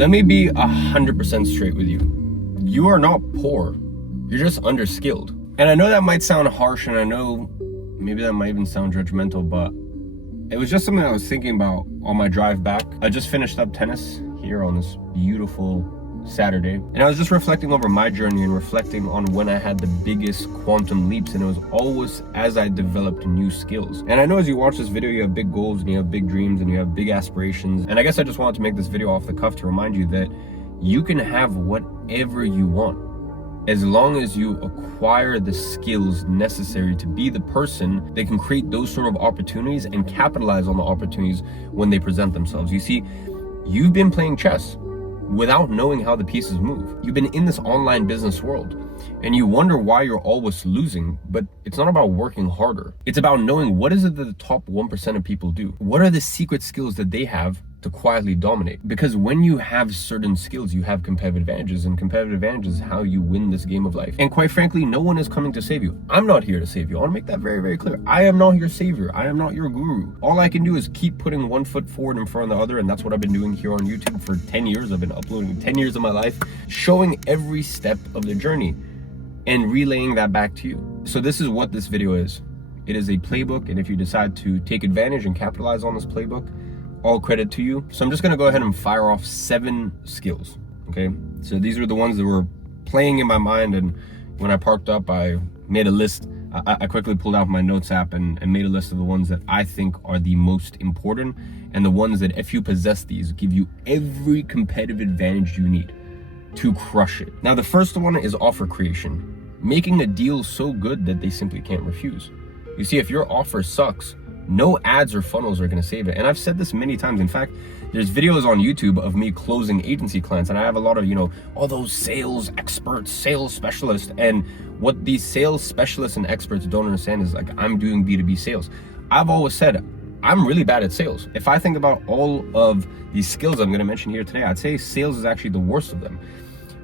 Let me be 100% straight with you. You are not poor. You're just underskilled. And I know that might sound harsh, and I know maybe that might even sound judgmental, but it was just something I was thinking about on my drive back. I just finished up tennis here on this beautiful Saturday, and I was just reflecting over my journey and reflecting on when I had the biggest quantum leaps, and it was always as I developed new skills. And I know as you watch this video, you have big goals and you have big dreams and you have big aspirations, and I guess I just wanted to make this video off the cuff to remind you that you can have whatever you want as long as you acquire the skills necessary to be the person that can create those sort of opportunities and capitalize on the opportunities when they present themselves. You see, you've been playing chess without knowing how the pieces move. You've been in this online business world and you wonder why you're always losing, but it's not about working harder. It's about knowing what is it that the top 1% of people do. What are the secret skills that they have to quietly dominate? Because when you have certain skills, you have competitive advantages, and competitive advantage is how you win this game of life. And quite frankly, no one is coming to save you. I'm not here to save you. I want to make that very, very clear. I am not your savior. I am not your guru. All I can do is keep putting one foot forward in front of the other, and that's what I've been doing here on YouTube for 10 years. I've been uploading 10 years of my life, showing every step of the journey and relaying that back to you. So this is what this video is. It is a playbook, and if you decide to take advantage and capitalize on this playbook, all credit to you. So I'm just gonna go ahead and fire off 7 skills, okay? So these are the ones that were playing in my mind, and when I parked up, I made a list. I quickly pulled out my notes app and made a list of the ones that I think are the most important, and the ones that if you possess these, give you every competitive advantage you need to crush it. Now, the first one is offer creation. Making a deal so good that they simply can't refuse. You see, if your offer sucks, no ads or funnels are going to save it. And I've said this many times. In fact, there's videos on YouTube of me closing agency clients, and I have a lot of, all those sales experts, sales specialists. And what these sales specialists and experts don't understand is, like, I'm doing B2B sales. I've always said I'm really bad at sales. If I think about all of these skills I'm going to mention here today, I'd say sales is actually the worst of them.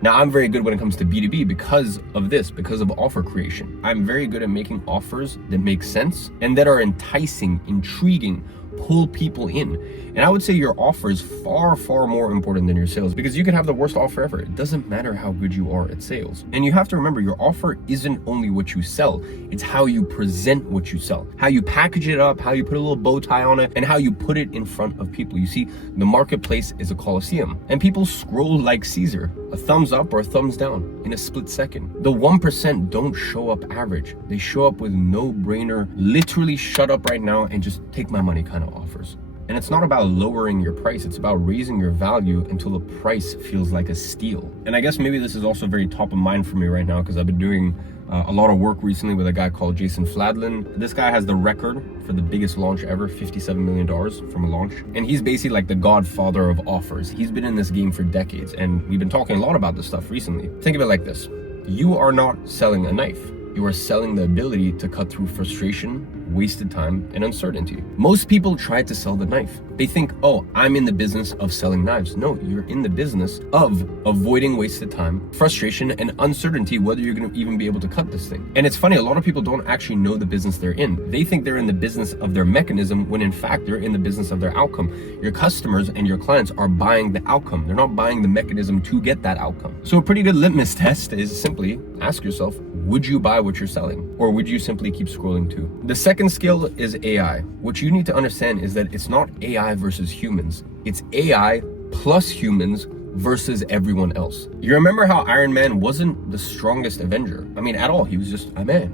Now, I'm very good when it comes to B2B because of this, because of offer creation. I'm very good at making offers that make sense and that are enticing, intriguing, pull people in. And I would say your offer is far, far more important than your sales, because you can have the worst offer ever. It doesn't matter how good you are at sales. And you have to remember, your offer isn't only what you sell, it's how you present what you sell, how you package it up, how you put a little bow tie on it, and how you put it in front of people. You see, the marketplace is a coliseum, and people scroll like Caesar, a thumbs up or a thumbs down in a split second. The 1% don't show up average. They show up with no-brainer, literally shut up right now and just take my money kind of offers. And it's not about lowering your price, it's about raising your value until the price feels like a steal. And I guess maybe this is also very top of mind for me right now, because I've been doing a lot of work recently with a guy called Jason Fladlin. This guy has the record for the biggest launch ever, $57 million from a launch. And he's basically like the godfather of offers. He's been in this game for decades, and we've been talking a lot about this stuff recently. Think of it like this. You are not selling a knife. You are selling the ability to cut through frustration, wasted time, and uncertainty. Most people try to sell the knife. They think, oh, I'm in the business of selling knives. No, you're in the business of avoiding wasted time, frustration, and uncertainty whether you're going to even be able to cut this thing. And it's funny, a lot of people don't actually know the business they're in. They think they're in the business of their mechanism, when in fact they're in the business of their outcome. Your customers and your clients are buying the outcome. They're not buying the mechanism to get that outcome. So a pretty good litmus test is simply ask yourself, would you buy what you're selling, or would you simply keep scrolling too? The second skill is AI. What you need to understand is that it's not AI versus humans. It's AI plus humans versus everyone else. You remember how Iron Man wasn't the strongest Avenger? I mean, at all. He was just a man.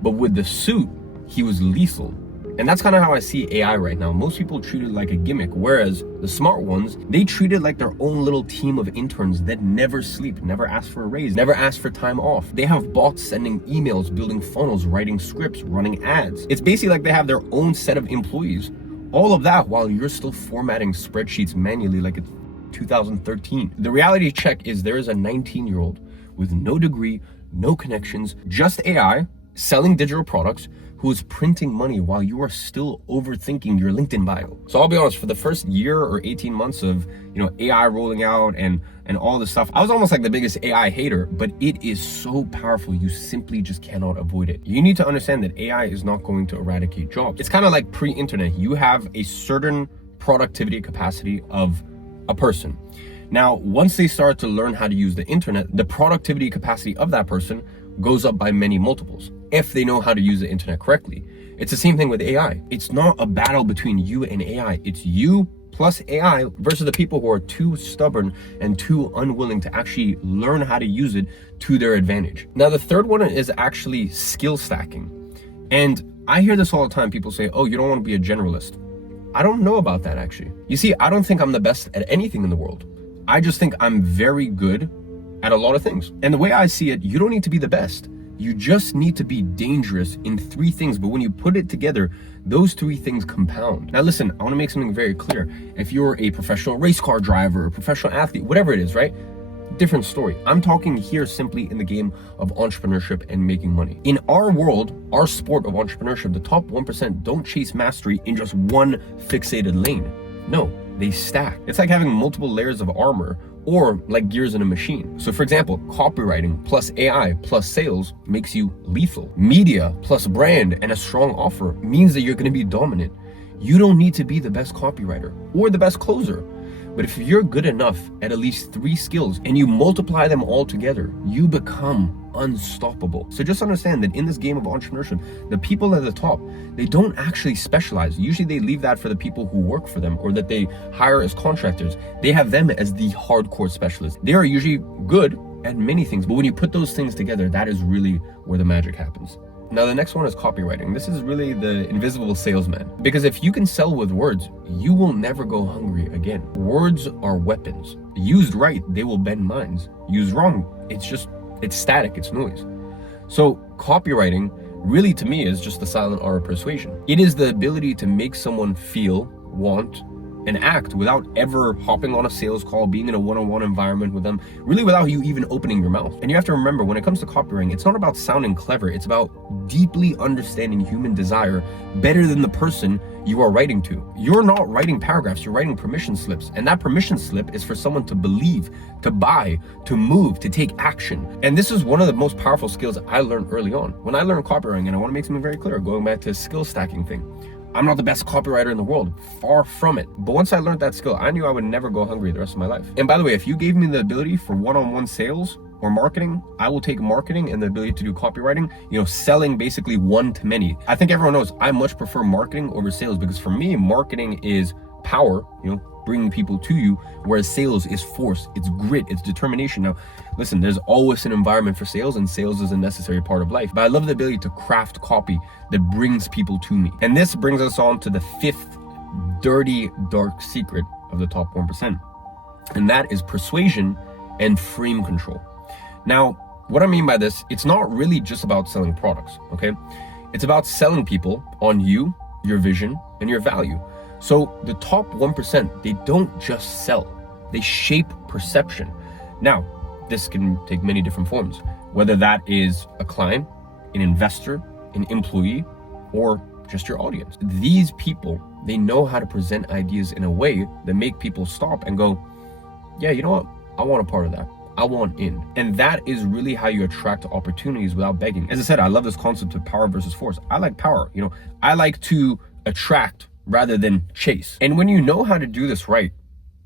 But with the suit, he was lethal. And that's kind of how I see AI right now. Most people treat it like a gimmick, whereas the smart ones, they treat it like their own little team of interns that never sleep, never ask for a raise, never ask for time off. They have bots sending emails, building funnels, writing scripts, running ads. It's basically like they have their own set of employees. All of that while you're still formatting spreadsheets manually like it's 2013. The reality check is there is a 19-year-old with no degree, no connections, just AI, selling digital products, who is printing money while you are still overthinking your LinkedIn bio. So I'll be honest, for the first year or 18 months of AI rolling out and all this stuff, I was almost like the biggest AI hater, but it is so powerful, you simply just cannot avoid it. You need to understand that AI is not going to eradicate jobs. It's kind of like pre-internet. You have a certain productivity capacity of a person. Now, once they start to learn how to use the internet, the productivity capacity of that person goes up by many multiples if they know how to use the internet correctly. It's the same thing with AI. It's not a battle between you and AI. It's you plus AI versus the people who are too stubborn and too unwilling to actually learn how to use it to their advantage. Now, the third one is actually skill stacking. And I hear this all the time. People say, oh, you don't want to be a generalist. I don't know about that, actually. You see, I don't think I'm the best at anything in the world. I just think I'm very good at a lot of things. And the way I see it, you don't need to be the best. You just need to be dangerous in 3 things. But when you put it together, those 3 things compound. Now listen, I want to make something very clear. If you're a professional race car driver, a professional athlete, whatever it is, right? Different story. I'm talking here simply in the game of entrepreneurship and making money. In our world, our sport of entrepreneurship, the top 1% don't chase mastery in just one fixated lane. No, they stack. It's like having multiple layers of armor, or like gears in a machine. So for example, copywriting plus AI plus sales makes you lethal. Media plus brand and a strong offer means that you're going to be dominant. You don't need to be the best copywriter or the best closer. But if you're good enough at least 3 skills and you multiply them all together, you become unstoppable. So just understand that in this game of entrepreneurship, the people at the top, they don't actually specialize. Usually they leave that for the people who work for them or that they hire as contractors. They have them as the hardcore specialists. They are usually good at many things, but when you put those things together, that is really where the magic happens. Now, the next one is copywriting. This is really the invisible salesman. Because if you can sell with words, you will never go hungry again. Words are weapons. Used right, they will bend minds. Used wrong, it's static, it's noise. So copywriting really to me is just the silent art of persuasion. It is the ability to make someone feel, want, and act without ever hopping on a sales call, being in a one-on-one environment with them, really without you even opening your mouth. And you have to remember, when it comes to copywriting, it's not about sounding clever. It's about deeply understanding human desire better than the person you are writing to. You're not writing paragraphs, you're writing permission slips. And that permission slip is for someone to believe, to buy, to move, to take action. And this is one of the most powerful skills I learned early on. When I learned copywriting, and I want to make something very clear, going back to the skill stacking thing, I'm not the best copywriter in the world, far from it. But once I learned that skill, I knew I would never go hungry the rest of my life. And by the way, if you gave me the ability for one-on-one sales or marketing, I will take marketing and the ability to do copywriting, selling basically one to many. I think everyone knows I much prefer marketing over sales, because for me, marketing is power, bringing people to you, whereas sales is force, it's grit, it's determination. Now, listen, there's always an environment for sales, and sales is a necessary part of life. But I love the ability to craft copy that brings people to me. And this brings us on to the 5th dirty, dark secret of the top 1%. And that is persuasion and frame control. Now, what I mean by this, it's not really just about selling products, okay? It's about selling people on you, your vision, and your value. So the top 1%, they don't just sell, they shape perception. Now, this can take many different forms, whether that is a client, an investor, an employee, or just your audience. These people, they know how to present ideas in a way that make people stop and go, yeah, you know what? I want a part of that. I want in. And that is really how you attract opportunities without begging. As I said, I love this concept of power versus force. I like power. I like to attract rather than chase. And when you know how to do this right,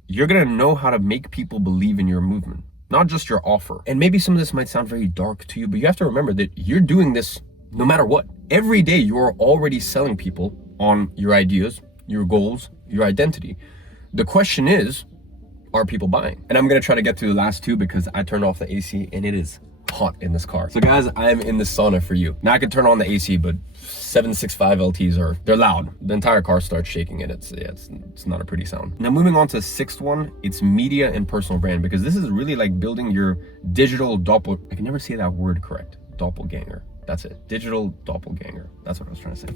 you're gonna know how to make people believe in your movement, not just your offer. And maybe some of this might sound very dark to you, but you have to remember that you're doing this no matter what. Every day you're already selling people on your ideas, your goals, your identity. The question is, are people buying? And I'm gonna try to get through the last 2 because I turned off the AC and it is hot in this car. So guys, I'm in the sauna for you. Now I can turn on the AC, but 765 LTs they're loud. The entire car starts shaking and it's not a pretty sound. Now moving on to the 6th one, it's media and personal brand, because this is really like building your digital I can never say that word correct. Doppelganger. That's it. Digital doppelganger. That's what I was trying to say.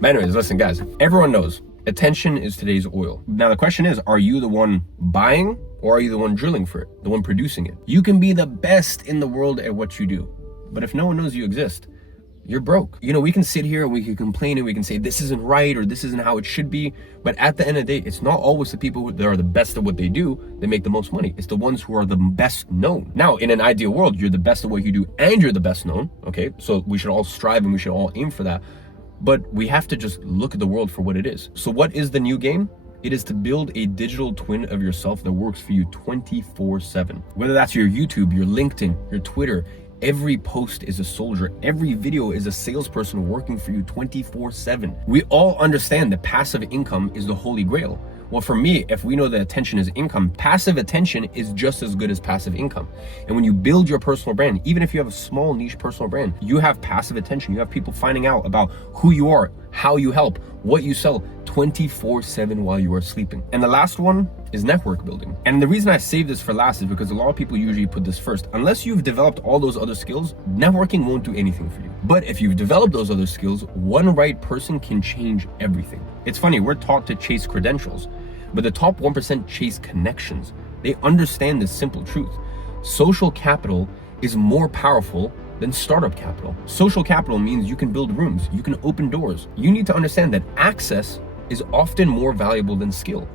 But anyways, listen guys, everyone knows attention is today's oil. Now the question is, are you the one buying or are you the one drilling for it, the one producing it? You can be the best in the world at what you do, but if no one knows you exist, you're broke. We can sit here and we can complain and we can say this isn't right or this isn't how it should be, but at the end of the day, it's not always the people that are the best at what they do that make the most money. It's the ones who are the best known. Now, in an ideal world, you're the best at what you do and you're the best known, okay? So we should all strive and we should all aim for that. But we have to just look at the world for what it is. So what is the new game? It is to build a digital twin of yourself that works for you 24/7. Whether that's your YouTube, your LinkedIn, your Twitter, every post is a soldier. Every video is a salesperson working for you 24/7. We all understand that passive income is the holy grail. Well, for me, if we know that attention is income, passive attention is just as good as passive income. And when you build your personal brand, even if you have a small niche personal brand, you have passive attention. You have people finding out about who you are, how you help, what you sell 24/7 while you are sleeping. And the last one is network building. And the reason I save this for last is because a lot of people usually put this first. Unless you've developed all those other skills, networking won't do anything for you. But if you've developed those other skills, one right person can change everything. It's funny, we're taught to chase credentials, but the top 1% chase connections. They understand this simple truth. Social capital is more powerful than startup capital. Social capital means you can build rooms, you can open doors. You need to understand that access is often more valuable than skill.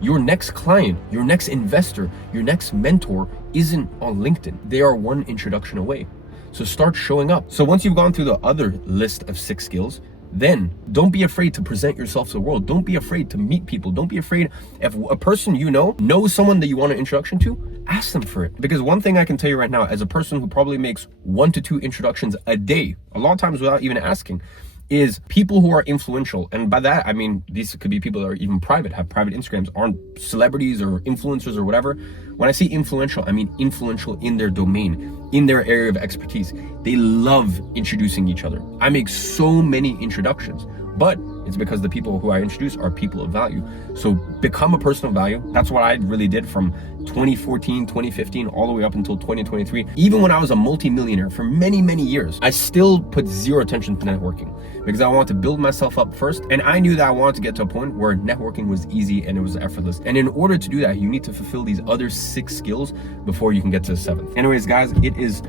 Your next client, your next investor, your next mentor isn't on LinkedIn. They are one introduction away. So start showing up. So once you've gone through the other list of 6 skills, then don't be afraid to present yourself to the world. Don't be afraid to meet people. Don't be afraid if a person you know knows someone that you want an introduction to, ask them for it. Because one thing I can tell you right now, as a person who probably makes 1 to 2 introductions a day, a lot of times without even asking, is people who are influential. And by that, I mean, these could be people that are even private, have private Instagrams, aren't celebrities or influencers or whatever. When I say influential, I mean influential in their domain, in their area of expertise. They love introducing each other. I make so many introductions, but it's because the people who I introduce are people of value. So become a person of value. That's what I really did from 2014, 2015, all the way up until 2023. Even when I was a multi-millionaire for many, many years, I still put zero attention to networking because I wanted to build myself up first. And I knew that I wanted to get to a point where networking was easy and it was effortless. And in order to do that, you need to fulfill these other 6 skills before you can get to the 7th. Anyways, guys, it is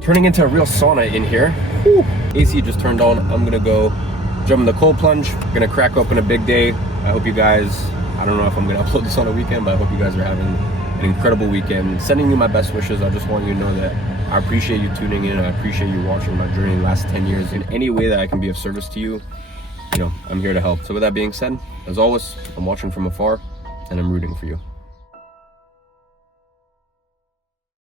turning into a real sauna in here. Whew. AC just turned on. I'm gonna go jump in the cold plunge. Gonna crack open a big day. I hope you guys, I don't know if I'm gonna upload this on a weekend, but I hope you guys are having an incredible weekend. Sending you my best wishes. I just want you to know that I appreciate you tuning in. I appreciate you watching my journey in the last 10 years. In any way that I can be of service to you, I'm here to help. So with that being said, as always, I'm watching from afar and I'm rooting for you.